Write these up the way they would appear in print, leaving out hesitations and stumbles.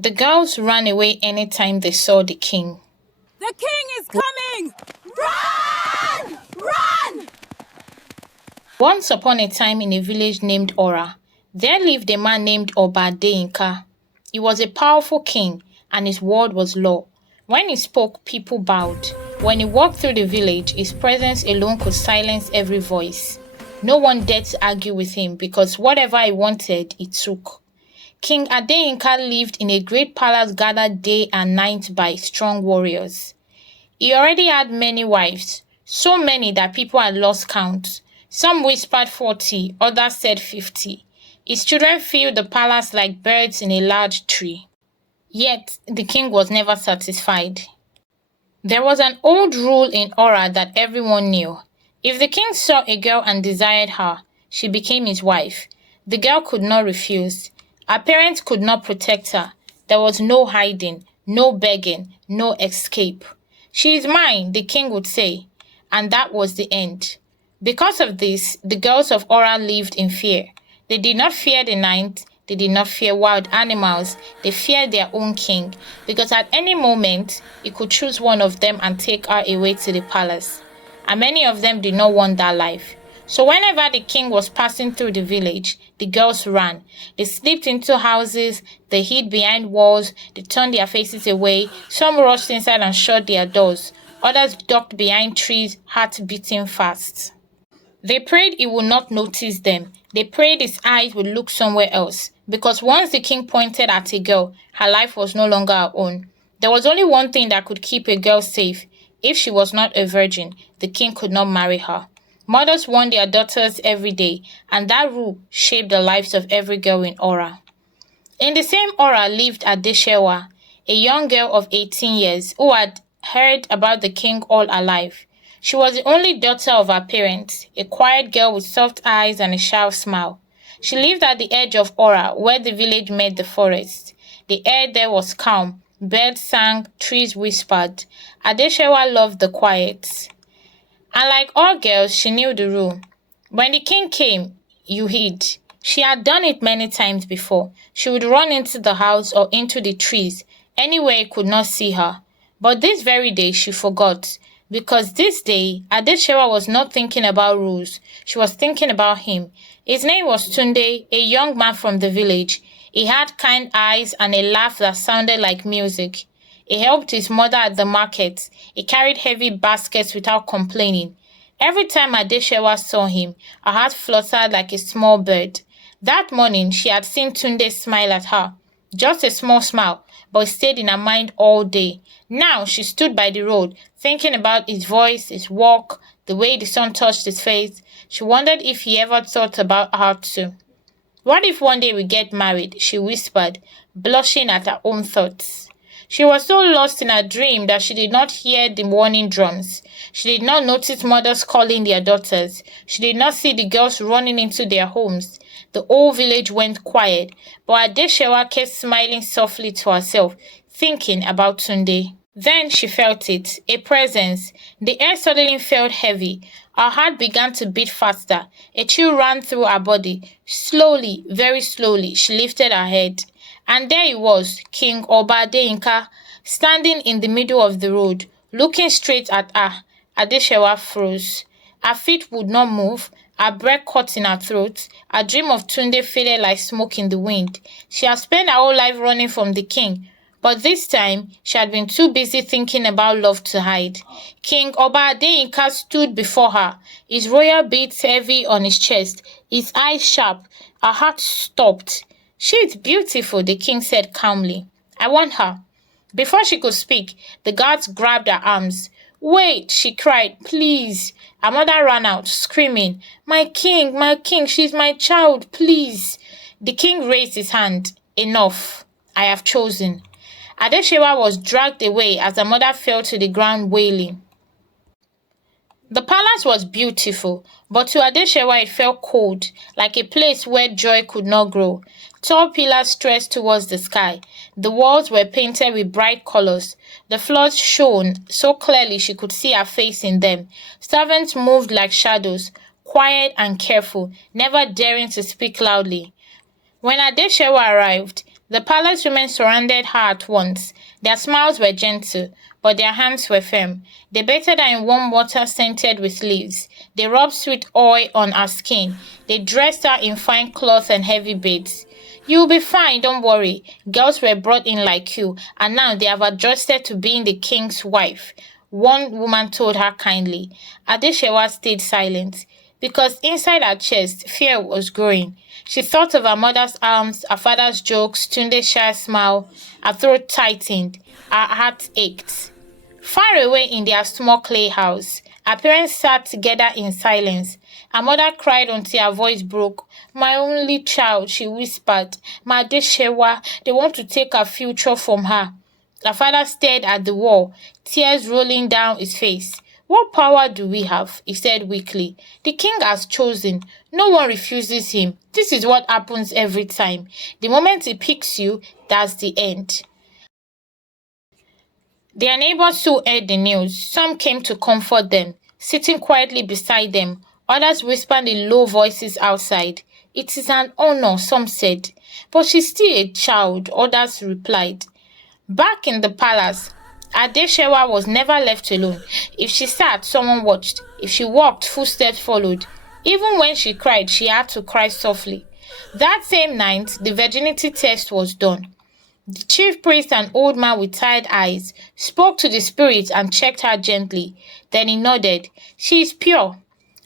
The girls ran away anytime they saw the king. The king is coming! Run! Run! Once upon a time in a village named Ora, there lived a man named Adinka. He was a powerful king, and his word was law. When he spoke, people bowed. When he walked through the village, his presence alone could silence every voice. No one dared to argue with him because whatever he wanted, he took. King Adinka lived in a great palace guarded day and night by strong warriors. He already had many wives, so many that people had lost count. Some whispered 40, others said 50. His children filled the palace like birds in a large tree. Yet the king was never satisfied. There was an old rule in Ora that everyone knew. If the king saw a girl and desired her, she became his wife. The girl could not refuse. Her parents could not protect her. There was no hiding, no begging, no escape. She is mine, the king would say, and that was the end. Because of this, the girls of Ora lived in fear. They did not fear the night, they did not fear wild animals, they feared their own king, because at any moment, he could choose one of them and take her away to the palace. And many of them did not want that life. So whenever the king was passing through the village, the girls ran. They slipped into houses, they hid behind walls, they turned their faces away, some rushed inside and shut their doors, others ducked behind trees, heart beating fast. They prayed he would not notice them. They prayed his eyes would look somewhere else, because once the king pointed at a girl, her life was no longer her own. There was only one thing that could keep a girl safe. If she was not a virgin, the king could not marry her. Mothers warned their daughters every day, and that rule shaped the lives of every girl in Ora. In the same Ora lived Adesewa, a young girl of 18 years who had heard about the king all her life. She was the only daughter of her parents, a quiet girl with soft eyes and a shy smile. She lived at the edge of Ora, where the village met the forest. The air there was calm. Birds sang, trees whispered. Adesewa loved the quiet. And like all girls, she knew the rule. When the king came, you hid. She had done it many times before. She would run into the house or into the trees, anywhere he could not see her. But this very day she forgot. Because this day, Adesewa was not thinking about rules. She was thinking about him. His name was Tunde, a young man from the village. He had kind eyes and a laugh that sounded like music. He helped his mother at the market. He carried heavy baskets without complaining. Every time Adesewa saw him, her heart fluttered like a small bird. That morning, she had seen Tunde smile at her. Just a small smile, but it stayed in her mind all day. Now she stood by the road, thinking about his voice, his walk, the way the sun touched his face. She wondered if he ever thought about her too. What if one day we get married? She whispered, blushing at her own thoughts. She was so lost in her dream that she did not hear the warning drums. She did not notice mothers calling their daughters. She did not see the girls running into their homes. The whole village went quiet, but Adesewa kept smiling softly to herself, thinking about Tunde. Then she felt it, a presence. The air suddenly felt heavy. Her heart began to beat faster. A chill ran through her body. Slowly, very slowly, she lifted her head. And there he was, King Adinka, standing in the middle of the road, looking straight at her. Adesewa froze. Her feet would not move. Her breath caught in her throat. Her dream of Tunde faded like smoke in the wind. She had spent her whole life running from the king, but this time she had been too busy thinking about love to hide. King Adinka stood before her, his royal beads heavy on his chest, his eyes sharp. Her heart stopped. "She is beautiful," the king said calmly. "I want her." Before she could speak, the guards grabbed her arms. "Wait," she cried, "please." Her mother ran out, screaming, my king, she's my child, please." The king raised his hand. "Enough. I have chosen." Adesewa was dragged away as her mother fell to the ground wailing. The palace was beautiful, but to Adesewa it felt cold, like a place where joy could not grow. Tall pillars stretched towards the sky. The walls were painted with bright colors. The floors shone so clearly she could see her face in them. Servants moved like shadows, quiet and careful, never daring to speak loudly. When Adesewa arrived, The palace women surrounded her at once. Their smiles were gentle, but their hands were firm. They bathed her in warm water scented with leaves. They rubbed sweet oil on her skin. They dressed her in fine cloth and heavy beads. You'll be fine, don't worry. Girls were brought in like you, and now they have adjusted to being the king's wife, one woman told her kindly. Adesewa stayed silent, because inside her chest fear was growing. She thought of her mother's arms, her father's jokes, Tunde's shy smile. Her throat tightened, her heart ached. Far away in their small clay house, her parents sat together in silence. Her mother cried until her voice broke. My only child, she whispered. My Adesewa, they want to take her future from her. Her father stared at the wall, tears rolling down his face. What power do we have? He said weakly. The king has chosen. No one refuses him. This is what happens every time. The moment he picks you, that's the end. Their neighbors too heard the news. Some came to comfort them, sitting quietly beside them. Others whispered in low voices outside. It is an honor, some said. But she's still a child, others replied. Back in the palace, Adesewa was never left alone. If she sat, someone watched. If she walked, footsteps followed. Even when she cried, she had to cry softly. That same night, the virginity test was done. The chief priest, an old man with tired eyes, spoke to the spirit and checked her gently. Then he nodded. She is pure.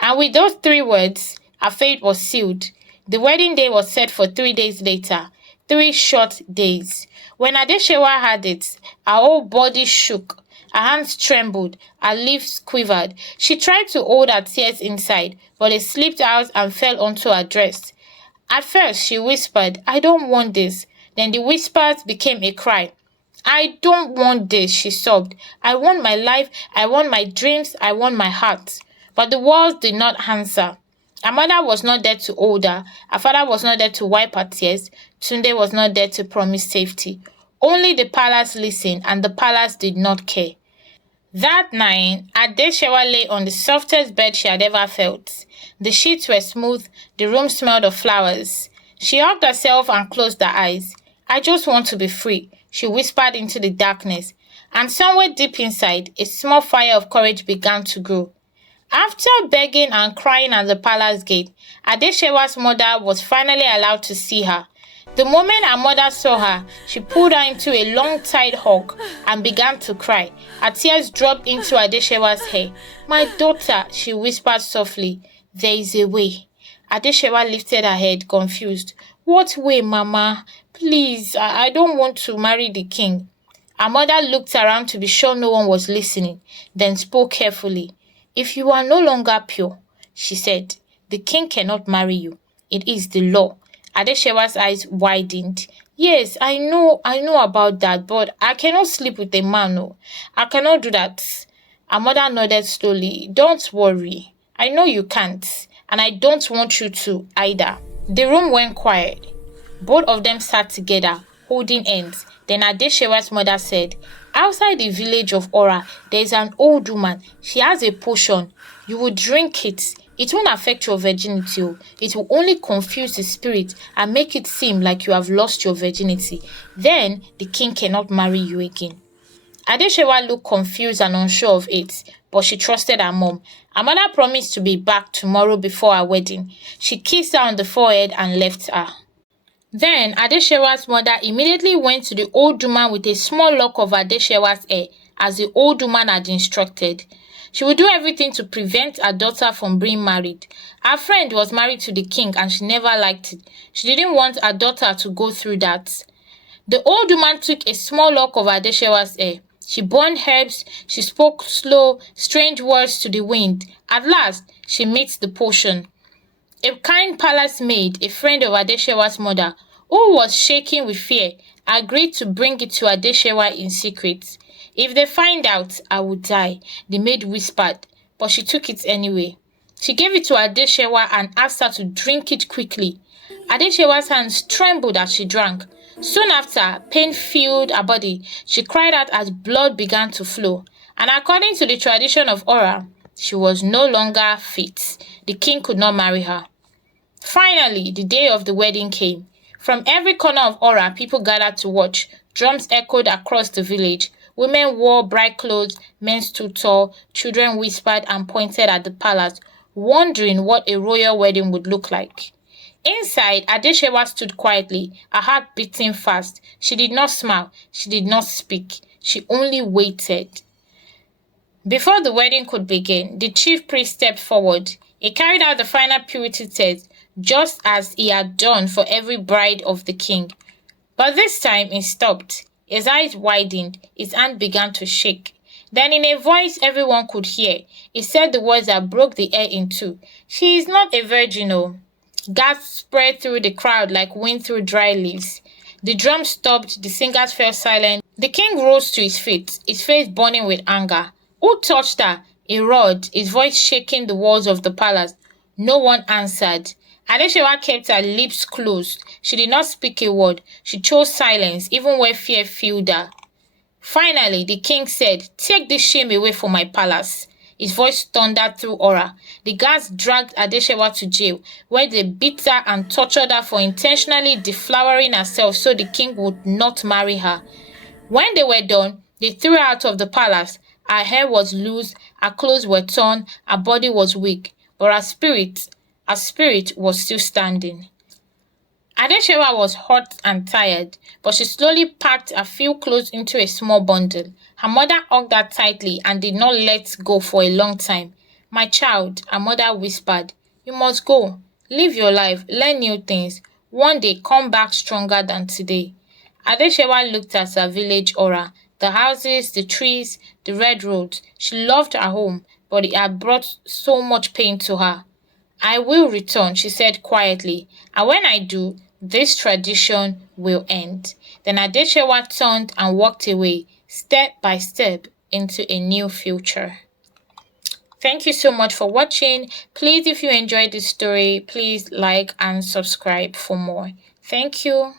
And with those three words, her fate was sealed. The wedding day was set for 3 days later. 3 short days. When Adesewa heard it, her whole body shook. Her hands trembled, her lips quivered. She tried to hold her tears inside, but they slipped out and fell onto her dress. At first, she whispered, I don't want this. Then the whispers became a cry. I don't want this, she sobbed. I want my life, I want my dreams, I want my heart. But the walls did not answer. Her mother was not there to hold her. Her father was not there to wipe her tears. Tunde was not there to promise safety. Only the palace listened, and the palace did not care. That night, Adesewa lay on the softest bed she had ever felt. The sheets were smooth, the room smelled of flowers. She hugged herself and closed her eyes. I just want to be free, she whispered into the darkness. And somewhere deep inside, a small fire of courage began to grow. After begging and crying at the palace gate, Adesewa's mother was finally allowed to see her. The moment her mother saw her, she pulled her into a long tight hug and began to cry. Her tears dropped into Adesewa's hair. My daughter, she whispered softly, there is a way. Adesewa lifted her head, confused. What way, Mama? Please, I don't want to marry the king. Her mother looked around to be sure no one was listening, then spoke carefully. If you are no longer pure, she said, the king cannot marry you. It is the law. Adesewa's eyes widened. Yes, I know about that, but I cannot sleep with a man. No. I cannot do that. Her mother nodded slowly. Don't worry. I know you can't, and I don't want you to either. The room went quiet. Both of them sat together, holding hands. Then Adesewa's mother said, outside the village of Ora, there is an old woman. She has a potion. You will drink it. It won't affect your virginity. It will only confuse the spirit and make it seem like you have lost your virginity. Then the king cannot marry you again. Adesewa looked confused and unsure of it, but she trusted her mom. Her mother promised to be back tomorrow before her wedding. She kissed her on the forehead and left her. Then Adesewa's mother immediately went to the old woman with a small lock of Adesewa's hair, as the old woman had instructed. She would do everything to prevent her daughter from being married. Her friend was married to the king and she never liked it. She didn't want her daughter to go through that. The old woman took a small lock of Adesewa's hair. She burned herbs, she spoke slow, strange words to the wind. At last, she mixed the potion. A kind palace maid, a friend of Adesewa's mother, who was shaking with fear, agreed to bring it to Adesewa in secret. If they find out, I will die, the maid whispered, but she took it anyway. She gave it to Adesewa and asked her to drink it quickly. Adesewa's hands trembled as she drank. Soon after, pain filled her body. She cried out as blood began to flow. And according to the tradition of Ora, she was no longer fit. The king could not marry her. Finally, the day of the wedding came. From every corner of Ora, people gathered to watch. Drums echoed across the village. Women wore bright clothes, men stood tall, children whispered and pointed at the palace, wondering what a royal wedding would look like. Inside, Adesewa stood quietly, her heart beating fast. She did not smile, she did not speak, she only waited. Before the wedding could begin, the chief priest stepped forward. He carried out the final purity test, just as he had done for every bride of the king. But this time he stopped. His eyes widened, his hand began to shake. Then, in a voice everyone could hear, he said the words that broke the air in two. She is not a virgin, oh. Gasps spread through the crowd like wind through dry leaves. The drums stopped, the singers fell silent. The king rose to his feet, his face burning with anger. Who touched her? He roared, his voice shaking the walls of the palace. No one answered. Adesewa kept her lips closed. She did not speak a word. She chose silence, even where fear filled her. Finally, the king said, "Take this shame away from my palace." His voice thundered through Ora. The guards dragged Adesewa to jail, where they beat her and tortured her for intentionally deflowering herself so the king would not marry her. When they were done, they threw her out of the palace. Her hair was loose, her clothes were torn, her body was weak, but her spirit was still standing. Adesewa was hot and tired, but she slowly packed a few clothes into a small bundle. Her mother hugged her tightly and did not let go for a long time. "My child," her mother whispered, "you must go. Live your life, learn new things. One day come back stronger than today." Adesewa looked at her village aura, the houses, the trees, the red roads. She loved her home, but it had brought so much pain to her. "I will return," she said quietly, "and when I do, this tradition will end." Then Adesewa turned and walked away, step by step, into a new future. Thank you so much for watching. Please, if you enjoyed this story, please like and subscribe for more. Thank you.